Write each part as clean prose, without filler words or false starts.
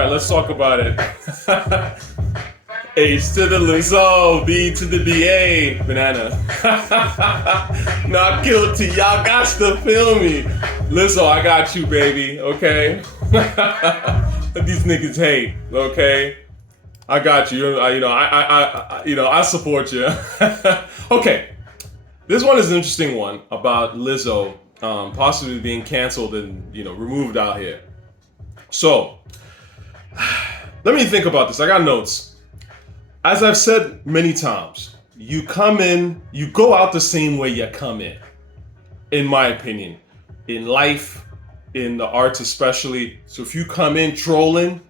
right, let's talk about it. H to the Lizzo, B to the BA, banana. Not guilty, y'all got to feel me. Lizzo, I got you, baby, okay? These niggas hate, okay? I got you. I support you. Okay, this one is an interesting one about Lizzo possibly being canceled and removed out here. So, let me think about this. I got notes. As I've said many times, you come in, you go out the same way you come in my opinion. In life, in the arts especially. So if you come in trolling,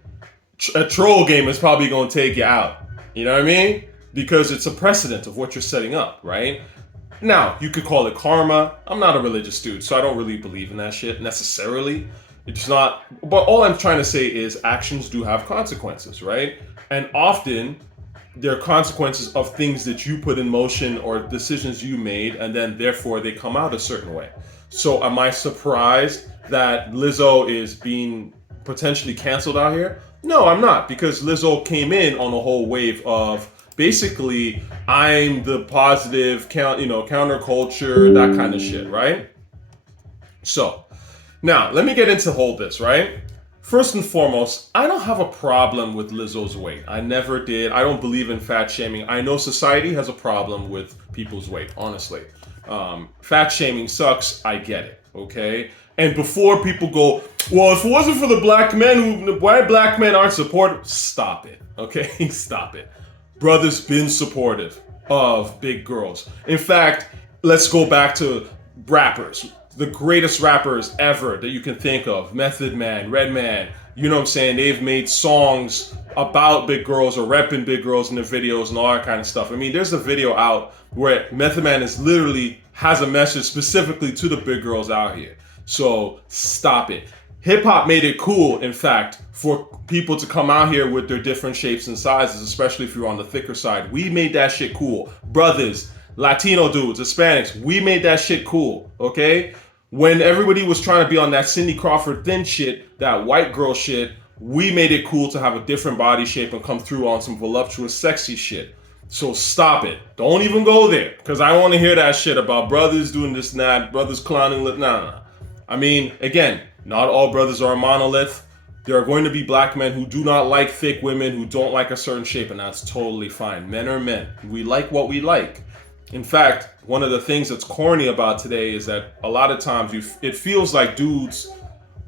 a troll game is probably going to take you out. You know what I mean? Because it's a precedent of what you're setting up, right? Now, you could call it karma. I'm not a religious dude, so I don't really believe in that shit necessarily. It's not, but all I'm trying to say is actions do have consequences, right? And often, there are consequences of things that you put in motion or decisions you made, and then therefore they come out a certain way. So am I surprised that Lizzo is being potentially canceled out here? No, I'm not, because Lizzo came in on a whole wave of basically I'm the positive counterculture, that kind of shit, right? So now let me get into this, right? First and foremost, I don't have a problem with Lizzo's weight. I never did. I don't believe in fat shaming. I know society has a problem with people's weight, honestly. Fat shaming sucks. I get it, okay? And before people go, well, if it wasn't for the black men, why black men aren't supportive? Stop it, okay? Stop it. Brothers been supportive of big girls. In fact, let's go back to rappers. The greatest rappers ever that you can think of, Method Man, Redman, you know what I'm saying? They've made songs about big girls or repping big girls in their videos and all that kind of stuff. I mean, there's a video out where Method Man has a message specifically to the big girls out here. So stop it. Hip hop made it cool, in fact, for people to come out here with their different shapes and sizes, especially if you're on the thicker side. We made that shit cool. Brothers, Latino dudes, Hispanics, we made that shit cool, okay? When everybody was trying to be on that Cindy Crawford thin shit, that white girl shit, we made it cool to have a different body shape and come through on some voluptuous, sexy shit. So stop it. Don't even go there, because I don't want to hear that shit about brothers doing this and that, brothers clowning. Nah. I mean, again, not all brothers are a monolith. There are going to be black men who do not like thick women, who don't like a certain shape, and that's totally fine. Men are men. We like what we like. In fact, one of the things that's corny about today is that a lot of times it feels like dudes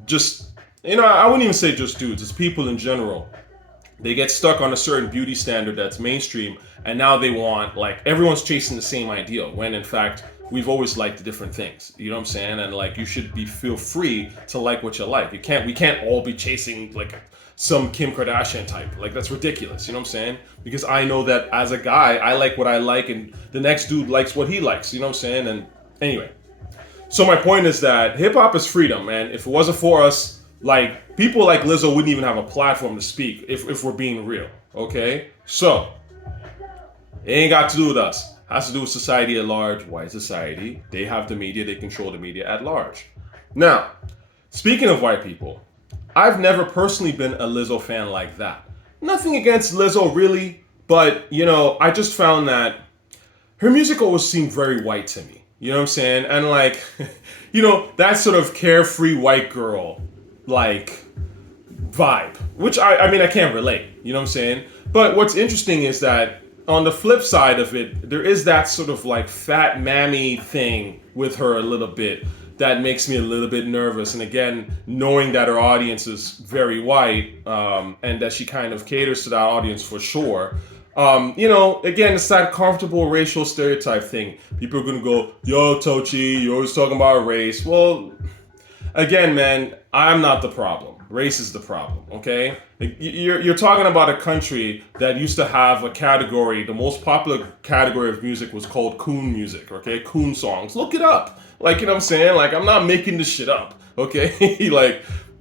just, I wouldn't even say just dudes, it's people in general. They get stuck on a certain beauty standard that's mainstream, and now they want, everyone's chasing the same ideal, when in fact, we've always liked different things. You know what I'm saying? And you should feel free to like what you like. We can't all be chasing some Kim Kardashian type. That's ridiculous. You know what I'm saying? Because I know that as a guy, I like what I like and the next dude likes what he likes. You know what I'm saying? And anyway. So my point is that hip hop is freedom, man. If it wasn't for us, people like Lizzo wouldn't even have a platform to speak if we're being real. Okay? So, it ain't got to do with us. It has to do with society at large, white society. They have the media, they control the media at large. Now, speaking of white people, I've never personally been a Lizzo fan like that. Nothing against Lizzo, really, but, I just found that her music always seemed very white to me. You know what I'm saying? And that sort of carefree white girl, vibe, which I can't relate. You know what I'm saying? But what's interesting is that on the flip side of it, there is that sort of fat mammy thing with her a little bit. That makes me a little bit nervous. And again, knowing that her audience is very white, and that she kind of caters to that audience for sure. Again, it's that comfortable racial stereotype thing. People are going to go, yo, Tochi, you're always talking about race. Well, again, man, I'm not the problem. Race is the problem, okay? You're talking about a country that used to have a category. The most popular category of music was called coon music, okay? Coon songs. Look it up. You know what I'm saying? I'm not making this shit up, okay?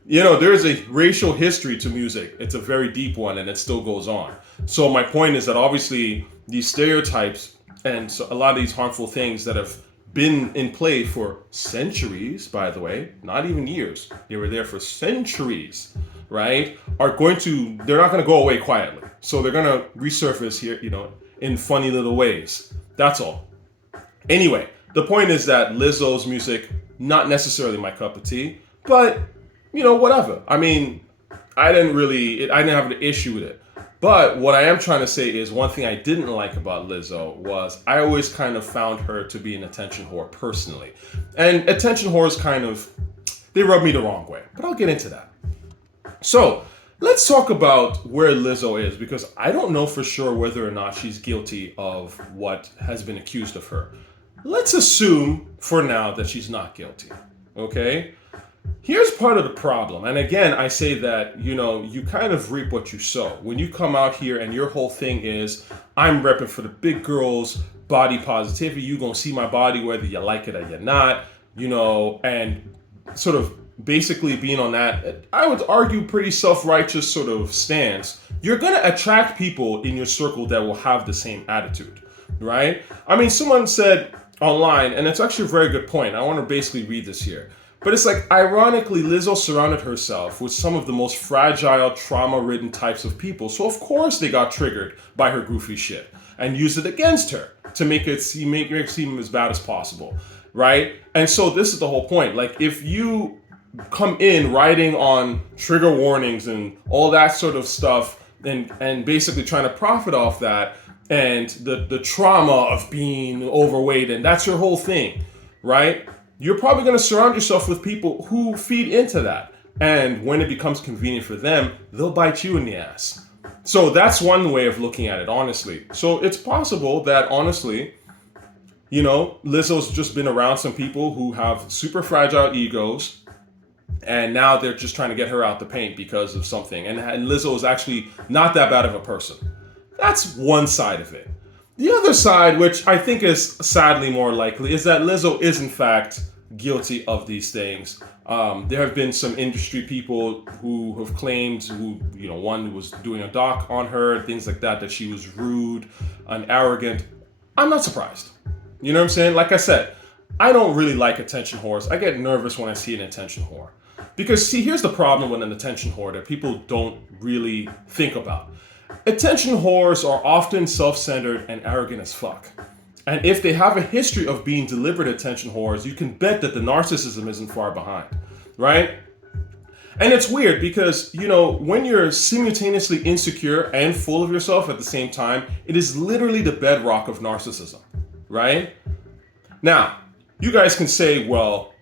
There's a racial history to music. It's a very deep one, and it still goes on. So my point is that obviously these stereotypes and a lot of these harmful things that have been in play for centuries, by the way, not even years. They were there for centuries. right, they're not going to go away quietly. So they're going to resurface here, in funny little ways. That's all. Anyway, the point is that Lizzo's music, not necessarily my cup of tea, but, whatever. I mean, I didn't have an issue with it. But what I am trying to say is one thing I didn't like about Lizzo was I always kind of found her to be an attention whore personally. And attention whores they rub me the wrong way. But I'll get into that. So let's talk about where Lizzo is, because I don't know for sure whether or not she's guilty of what has been accused of her. Let's assume for now that she's not guilty. Okay? Here's part of the problem. And again, I say that, you kind of reap what you sow. When you come out here and your whole thing is, I'm repping for the big girls, body positivity, you gonna see my body whether you like it or you're not, and sort of basically being on that, I would argue, pretty self-righteous sort of stance, you're gonna attract people in your circle that will have the same attitude, right? I mean, someone said online, and it's actually a very good point. I want to basically read this here. But it's like, ironically, Lizzo surrounded herself with some of the most fragile, trauma-ridden types of people. So of course they got triggered by her goofy shit and used it against her to make it seem as bad as possible, right? And so this is the whole point. Like, if you come in writing on trigger warnings and all that sort of stuff and basically trying to profit off that and the trauma of being overweight, and that's your whole thing, right? You're probably going to surround yourself with people who feed into that. And when it becomes convenient for them, they'll bite you in the ass. So that's one way of looking at it, honestly. So it's possible that, honestly, Lizzo's just been around some people who have super fragile egos, and now they're just trying to get her out the paint because of something. And Lizzo is actually not that bad of a person. That's one side of it. The other side, which I think is sadly more likely, is that Lizzo is in fact guilty of these things. There have been some industry people who have claimed, one who was doing a doc on her, things like that she was rude and arrogant. I'm not surprised. You know what I'm saying? Like I said, I don't really like attention whores. I get nervous when I see an attention whore. Because, see, here's the problem with an attention whore that people don't really think about. Attention whores are often self-centered and arrogant as fuck. And if they have a history of being deliberate attention whores, you can bet that the narcissism isn't far behind, right? And it's weird because, when you're simultaneously insecure and full of yourself at the same time, it is literally the bedrock of narcissism, right? Now, you guys can say, well,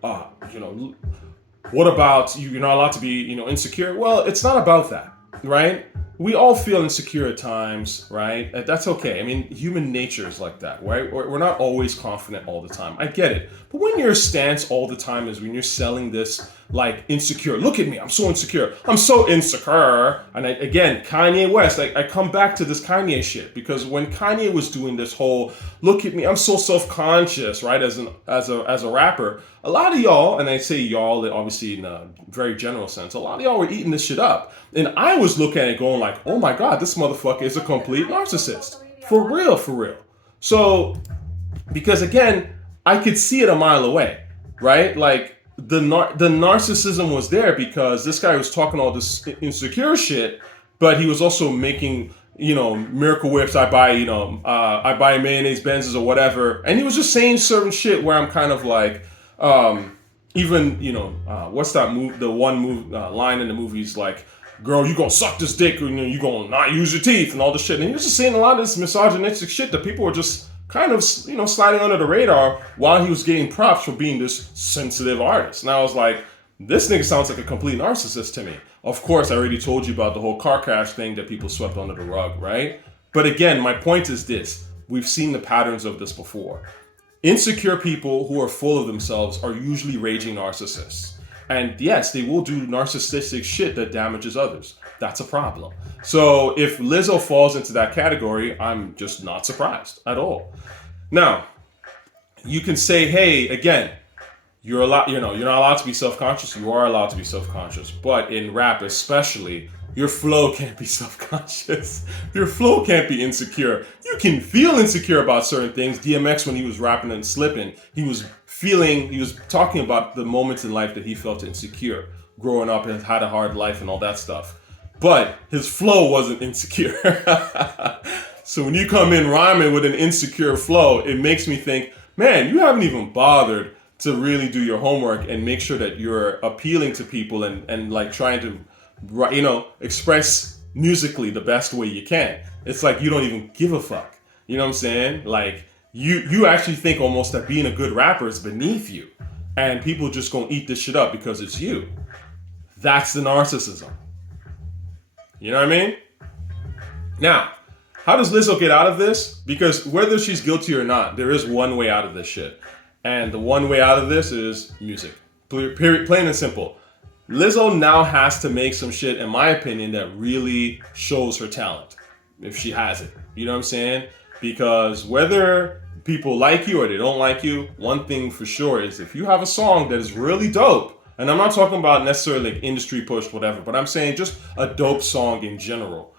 what about you're not allowed to be, insecure? Well, it's not about that, right? We all feel insecure at times, right? That's okay. I mean, human nature is like that, right? We're not always confident all the time. I get it. But when your stance all the time is when you're selling this, like, insecure, look at me, I'm so insecure. I'm so insecure. And again, Kanye West, I come back to this Kanye shit because when Kanye was doing this whole, look at me, I'm so self-conscious, right? As a rapper, a lot of y'all, and I say y'all obviously in a very general sense, a lot of y'all were eating this shit up. And I was looking at it going like, oh my God, this motherfucker is a complete narcissist. For real, for real. So, because again, I could see it a mile away, right? Like, the narcissism was there because this guy was talking all this insecure shit, but he was also making, Miracle Whips, I buy mayonnaise Benzes or whatever. And he was just saying certain shit where I'm kind of like, what's that move? The one move line in the movie is like, girl, you gonna suck this dick, or you gonna not use your teeth and all this shit. And he was just saying a lot of this misogynistic shit that people were just kind of, sliding under the radar while he was getting props for being this sensitive artist. And I was like, this nigga sounds like a complete narcissist to me. Of course, I already told you about the whole car crash thing that people swept under the rug, right? But again, my point is this. We've seen the patterns of this before. Insecure people who are full of themselves are usually raging narcissists. And yes, they will do narcissistic shit that damages others. That's a problem. So if Lizzo falls into that category, I'm just not surprised at all. Now, you can say, hey, again, you're not allowed to be self-conscious. You are allowed to be self-conscious. But in rap especially, your flow can't be self-conscious. Your flow can't be insecure. You can feel insecure about certain things. DMX, when he was rapping and slipping, he was talking about the moments in life that he felt insecure. growing up and has had a hard life and all that stuff. But his flow wasn't insecure. So when you come in rhyming with an insecure flow, it makes me think, man, you haven't even bothered to really do your homework and make sure that you're appealing to people and like trying to, you know, express musically the best way you can. It's like you don't even give a fuck. You know what I'm saying? Like you actually think almost that being a good rapper is beneath you, and people just gonna eat this shit up because it's you. That's the narcissism. You know what I mean? Now, how does Lizzo get out of this? Because whether she's guilty or not, there is one way out of this shit. And the one way out of this is music. Period, plain and simple. Lizzo now has to make some shit, in my opinion, that really shows her talent. If she has it. You know what I'm saying? Because whether people like you or they don't like you, one thing for sure is if you have a song that is really dope, and I'm not talking about necessarily like industry push, whatever, but I'm saying just a dope song in general,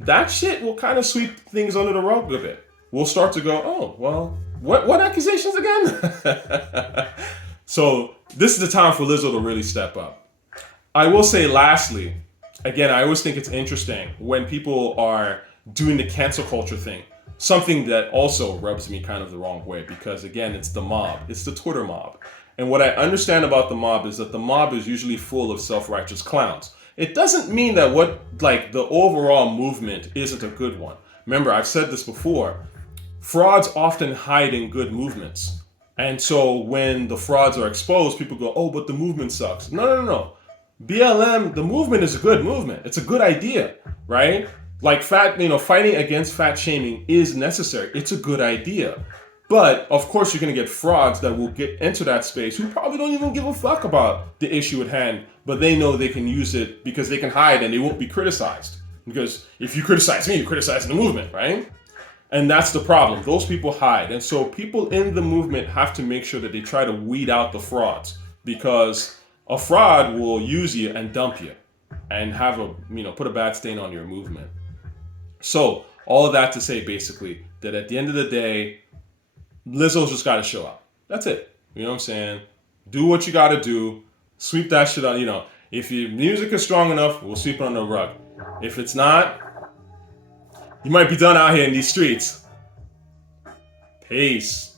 that shit will kind of sweep things under the rug a bit. We'll start to go, oh, well, what accusations again? So this is the time for Lizzo to really step up. I will say lastly, again, I always think it's interesting when people are doing the cancel culture thing. Something that also rubs me kind of the wrong way because, again, it's the mob. It's the Twitter mob. And what I understand about the mob is that the mob is usually full of self-righteous clowns. It doesn't mean that the overall movement isn't a good one. Remember, I've said this before. Frauds often hide in good movements. And so when the frauds are exposed, people go, oh, but the movement sucks. No. BLM, the movement is a good movement. It's a good idea, right? Like fighting against fat shaming is necessary. It's a good idea. But of course, you're going to get frauds that will get into that space who probably don't even give a fuck about the issue at hand, but they know they can use it because they can hide and they won't be criticized. Because if you criticize me, you're criticizing the movement, right? And that's the problem. Those people hide. And so people in the movement have to make sure that they try to weed out the frauds, because a fraud will use you and dump you and have put a bad stain on your movement. So all of that to say basically that at the end of the day, Lizzo's just got to show up. That's it. You know what I'm saying? Do what you got to do. Sweep that shit on. If your music is strong enough, we'll sweep it on the rug. If it's not, you might be done out here in these streets. Peace.